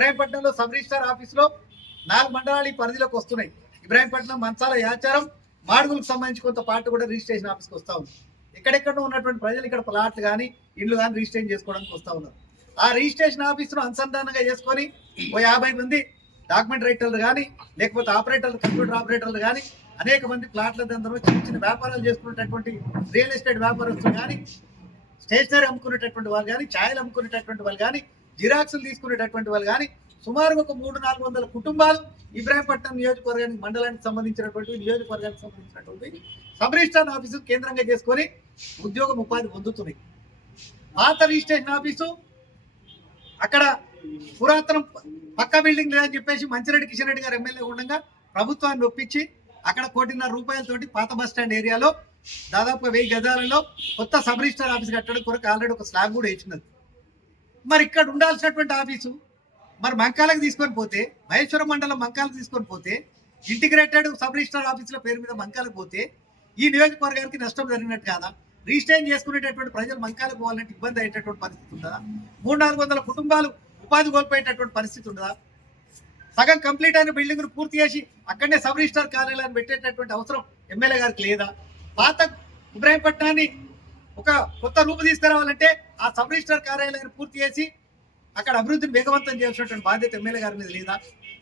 ఇబ్రాహీంపట్నంలో sub registrar ఆఫీసులో నాలుగు మండలాలు ఈ పరిధిలోకి వస్తున్నాయి. ఇబ్రాహీంపట్నం మంచాల యాచారం మాడుగులకు సంబంధించి కొంత పార్ట్ కూడా రిజిస్ట్రేషన్ ఆఫీస్కి వస్తూ ఉంది. ఎక్కడెక్కడో ఉన్నటువంటి ప్రజలు ఇక్కడ ప్లాట్లు కానీ ఇల్లు కానీ రిజిస్ట్రేషన్ చేసుకోవడానికి వస్తూ ఉన్నారు. ఆ రిజిస్ట్రేషన్ ఆఫీసును అనుసంధానంగా చేసుకొని ఓ యాభై మంది డాక్యుమెంట్ రైటర్లు కానీ లేకపోతే ఆపరేటర్లు కంప్యూటర్ ఆపరేటర్లు కానీ అనేక మంది ప్లాట్ల దగ్గర చిన్న చిన్న వ్యాపారాలు చేసుకునేటటువంటి రియల్ ఎస్టేట్ వ్యాపారస్తులు కానీ స్టేషనరీ అమ్ముకునేటటువంటి వాళ్ళు కానీ ఛాయలు అమ్ముకునేటటువంటి వాళ్ళు కానీ జిరాక్సులు తీసుకునేటటువంటి వాళ్ళు కానీ సుమారు ఒక మూడు నాలుగు వందల కుటుంబాలు ఇబ్రాహీంపట్నం నియోజకవర్గానికి మండలానికి సంబంధించినటువంటి నియోజకవర్గానికి సంబంధించినటువంటి సబ్ రిజిస్ట్రార్ ఆఫీసు కేంద్రంగా చేసుకొని ఉద్యోగం ఉపాధి పొందుతున్నాయి. పాత రిజిస్ట్రేషన్ ఆఫీసు అక్కడ పురాతనం పక్క బిల్డింగ్ లేదని చెప్పేసి మంచిరెడ్డి కిషన్ రెడ్డి గారు ఎమ్మెల్యే ఉండగా ప్రభుత్వాన్ని ఒప్పించి అక్కడ కోటిన్నర రూపాయలతోటి పాత బస్ స్టాండ్ ఏరియాలో దాదాపు వెయ్యి గజాలలో కొత్త సబ్ రిజిస్టర్ ఆఫీస్ కట్టడం కొరకు ఆల్రెడీ ఒక స్లాబ్ కూడా వేసినది. మరి ఇక్కడ ఉండాల్సినటువంటి ఆఫీసు మరి మంకాలకు తీసుకొని పోతే మహేశ్వరం మండలం మంకాలకు తీసుకొని పోతే ఇంటిగ్రేటెడ్ సబ్ రిజిస్టర్ ఆఫీసుల పేరు మీద మంకాలకు పోతే ఈ నియోజకవర్గానికి నష్టం జరిగినట్టు కాదా? రీస్టైన్ చేసుకునేటటువంటి ప్రజలు మంకాలకు పోవాలంటే ఇబ్బంది అయ్యేటటువంటి పరిస్థితి ఉందా? మూడు నాలుగు వందల కుటుంబాలు ఉపాధి కోల్పోయేటటువంటి పరిస్థితి ఉండదా సగం కంప్లీట్ అయిన బిల్డింగ్ పూర్తి చేసి అక్కడనే సబ్ రిజిస్టార్ కార్యాలయాన్ని పెట్టేటటువంటి అవసరం ఎమ్మెల్యే గారికి లేదా? పాత ఇబ్రాహీంపట్నాన్ని ఒక కొత్త రూపు తీసుకురావాలంటే ఆ సబ్ రిజిస్టర్ కార్యాలయాన్ని పూర్తి చేసి అక్కడ అభివృద్ధిని వేగవంతం చేసినటువంటి బాధ్యత ఎమ్మెల్యే గారి మీద లేదా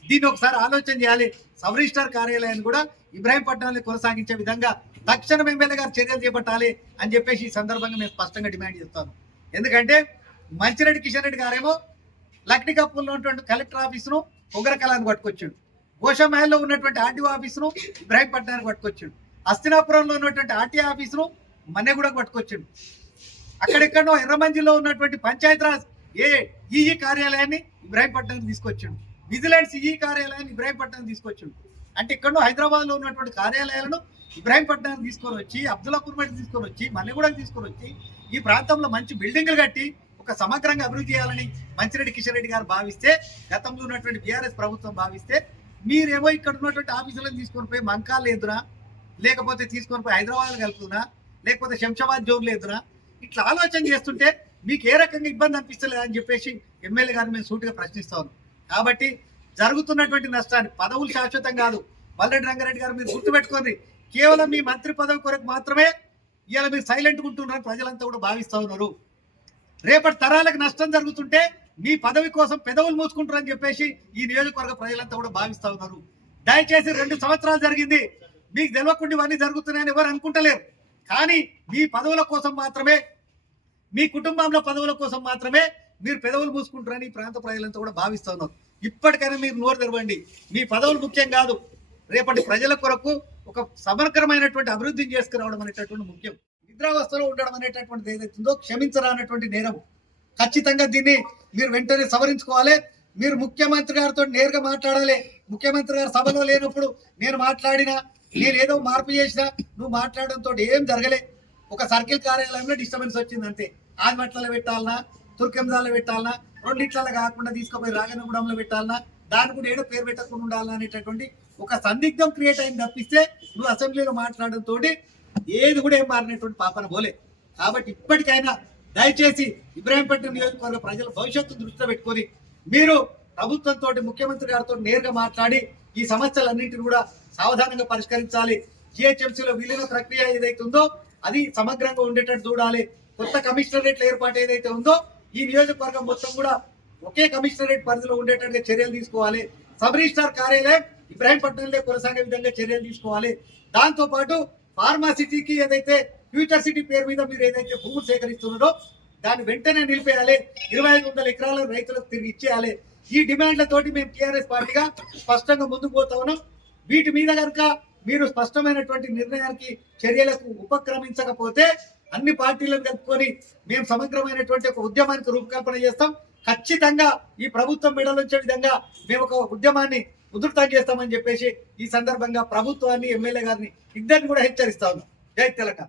దీన్ని ఒకసారి ఆలోచన చేయాలి. సబ్ రిజిస్టర్ కార్యాలయాన్ని కూడా ఇబ్రాహీంపట్నాన్ని కొనసాగించే విధంగా తక్షణం ఎమ్మెల్యే గారు చర్యలు చేపట్టాలి అని చెప్పేసి ఈ సందర్భంగా మేము స్పష్టంగా డిమాండ్ చేస్తాను. ఎందుకంటే మంచిరెడ్డి కిషన్ రెడ్డి గారేమో లక్నికాపూర్లో ఉన్నటువంటి కలెక్టర్ ఆఫీసును ఉగ్రకళాన్ని పట్టుకొచ్చాడు. గోషమహల్లో ఉన్నటువంటి ఆర్టీఓ ఆఫీసును ఇబ్రాహీంపట్నానికి పట్టుకొచ్చాడు. అస్తినాపురంలో ఉన్నటువంటి ఆర్టీఓ ఆఫీసును మన్నెగూడకు పట్టుకొచ్చాడు. అక్కడెక్కడో ఎర్రమంజిలో ఉన్నటువంటి పంచాయతీరాజ్ ఏ ఈఈ కార్యాలయాన్ని ఇబ్రాహీంపట్నం తీసుకొచ్చాడు. విజిలెన్స్ ఈఈ కార్యాలయాన్ని ఇబ్రాహీంపట్నం తీసుకొచ్చాడు. అంటే ఎక్కడో హైదరాబాద్లో ఉన్నటువంటి కార్యాలయాలను ఇబ్రాహీంపట్నం తీసుకొని వచ్చి అబ్దుల్లాపూర్మెట్ తీసుకొని వచ్చి మన్నెగూడకు తీసుకొని వచ్చి ఈ ప్రాంతంలో మంచి బిల్డింగ్లు కట్టి ఒక సమగ్రంగా అభివృద్ధి చేయాలని మంచిరెడ్డి కిషన్ రెడ్డి గారు భావిస్తే గతంలో ఉన్నటువంటి బీఆర్ఎస్ ప్రభుత్వం భావిస్తే మీరేమో ఇక్కడ ఉన్నటువంటి ఆఫీసులను తీసుకొని పోయి మంకాలు ఎదురా లేకపోతే తీసుకొని పోయి హైదరాబాద్ కలుపుతున్నా లేకపోతే శంషాబాద్ జోన్లు ఎదురా ఇట్లా ఆలోచన చేస్తుంటే మీకు ఏ రకంగా ఇబ్బంది అనిపిస్తలేదు అని చెప్పేసి ఎమ్మెల్యే గారిని మేము సూటిగా ప్రశ్నిస్తాను కాబట్టి జరుగుతున్నటువంటి నష్టాన్ని పదవులు శాశ్వతం కాదు. మల్లెడ్డి రంగారెడ్డి గారు మీరు గుర్తుపెట్టుకోండి. కేవలం మీ మంత్రి పదవి కొరకు మాత్రమే ఇవాళ మీరు సైలెంట్ ఉంటున్నారు ప్రజలంతా కూడా భావిస్తూ ఉన్నారు. రేపటి తరాలకు నష్టం జరుగుతుంటే మీ పదవి కోసం పెదవులు మూసుకుంటారని చెప్పేసి ఈ నియోజకవర్గ ప్రజలంతా కూడా భావిస్తూ ఉన్నారు. దయచేసి రెండు సంవత్సరాలు జరిగింది. మీకు తెలియకుండా ఇవన్నీ జరుగుతున్నాయని ఎవరు అనుకుంటలేరు. కానీ మీ పదవుల కోసం మాత్రమే మీ కుటుంబంలో పదవుల కోసం మాత్రమే మీరు పెదవులు మూసుకుంటారని ఈ ప్రాంత ప్రజలంతా కూడా భావిస్తా ఉన్నారు. ఇప్పటికైనా మీరు నోరు తెరవండి. మీ పదవులు ముఖ్యం కాదు. రేపటి ప్రజల కొరకు ఒక సమగ్రమైనటువంటి అభివృద్ధిని చేసుకురావడం అనేటటువంటి ముఖ్యం. నిద్రావస్థలో ఉండడం అనేటటువంటిది ఏదైతుందో క్షమించరానటువంటి నేరం. ఖచ్చితంగా దీన్ని మీరు వెంటనే సవరించుకోవాలి. మీరు ముఖ్యమంత్రి గారితో నేరుగా మాట్లాడాలి. ముఖ్యమంత్రి గారు సభలో లేనప్పుడు నేను మాట్లాడినా నేను ఏదో మార్పు చేసినా నువ్వు మాట్లాడడంతో ఏం జరగలే. ఒక సర్కిల్ కార్యాలయంలో డిస్టర్బెన్స్ వచ్చింది అంతే. ఆదిమట్లలో పెట్టాలనా తుర్కెంజాల్లో పెట్టాలనా రెండిట్లలో కాకుండా తీసుకుపోయి రాగనగూడెంలో పెట్టాలనా దాని కూడా ఏడో పేరు పెట్టకుండా ఉండాలనా అనేటటువంటి ఒక సందిగ్ధం క్రియేట్ అయింది తప్పిస్తే నువ్వు అసెంబ్లీలో మాట్లాడడంతో ఏది కూడా ఏం మారినటువంటి పాపన పోలే. కాబట్టి ఇప్పటికైనా దయచేసి ఇబ్రాహీంపట్నం నియోజకవర్గ ప్రజల భవిష్యత్తు దృష్టిలో పెట్టుకొని మీరు ప్రభుత్వంతో ముఖ్యమంత్రి గారితో నేరుగా మాట్లాడి ఈ సమస్యలన్నింటిని కూడా సావధానంగా పరిష్కరించాలి. జిహెచ్ఎంసీలో విలీన ప్రక్రియ ఏదైతే ఉందో అది సమగ్రంగా ఉండేటట్టు చూడాలి. కొత్త కమిషనరేట్ల ఏర్పాటు ఏదైతే ఉందో ఈ నియోజకవర్గం మొత్తం కూడా ఒకే కమిషనరేట్ పరిధిలో ఉండేటట్టుగా చర్యలు తీసుకోవాలి. సబ్ రిజిస్టార్ కార్యాలయం ఇబ్రాహీంపట్నంలో కొనసాగే విధంగా చర్యలు తీసుకోవాలి. దాంతో పాటు ఫార్మా సిటీకి ఏదైతే ఫ్యూచర్ సిటీ పేరు మీద మీరు ఏదైతే భూములు సేకరిస్తున్నారో దాన్ని వెంటనే నిలిపేయాలి. ఇరవై ఐదు వందల ఎకరాల రైతులకు తిరిగి ఇచ్చేయాలి. ఈ డిమాండ్లతోటి మేము టీఆర్ఎస్ పార్టీగా స్పష్టంగా ముందుకు పోతా ఉన్నాం. వీటి మీద కనుక మీరు స్పష్టమైనటువంటి నిర్ణయానికి చర్యలకు ఉపక్రమించకపోతే అన్ని పార్టీలను కలుపుకొని మేము సమగ్రమైనటువంటి ఒక ఉద్యమానికి రూపకల్పన చేస్తాం. ఖచ్చితంగా ఈ ప్రభుత్వం మెడలుంచే విధంగా మేము ఒక ఉద్యమాన్ని ఉధృతం చేస్తామని చెప్పేసి ఈ సందర్భంగా ప్రభుత్వాన్ని ఎమ్మెల్యే గారిని ఇద్దరిని కూడా హెచ్చరిస్తా ఉన్నాం. జై తెలంగాణ.